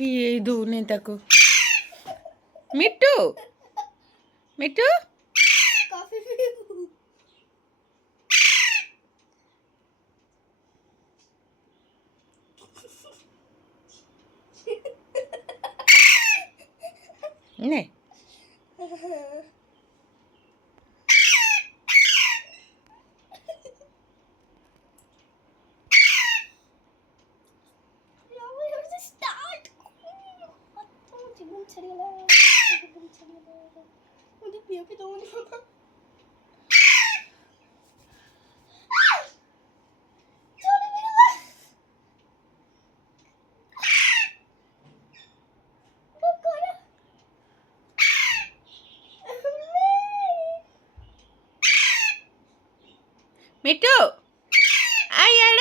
ପିଏଇ ଦଉନି ତାକୁ। ମିଟୁ ମିଟୁ କଫି ପିଇବୁ। ନେ स्टार्ट जीवन छड़ीला मुझे पियो के दो नहीं मिटू आ यार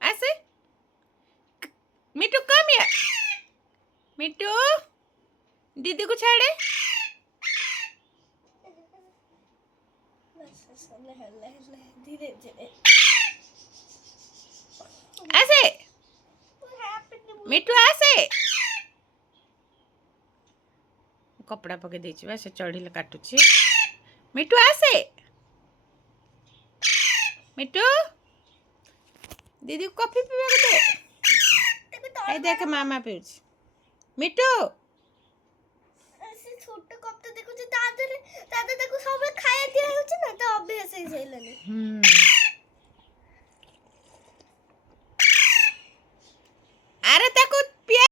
ऐसे मिटू कम यार मिटू दीदी को छाड़े धीरे धीरे ऐसे मिटू ऐसे कपड़ा पके देछि बा से चढ़िले काटुछि मिटू ऐसे मिटू दीदी को कॉफी पीवा दे ए देख मामा पीउछि मिटू ऐसे छोटे कप तो देखो दादा देखो सब खाया दिया होछि ना तो अभ्यास हो जाइलानी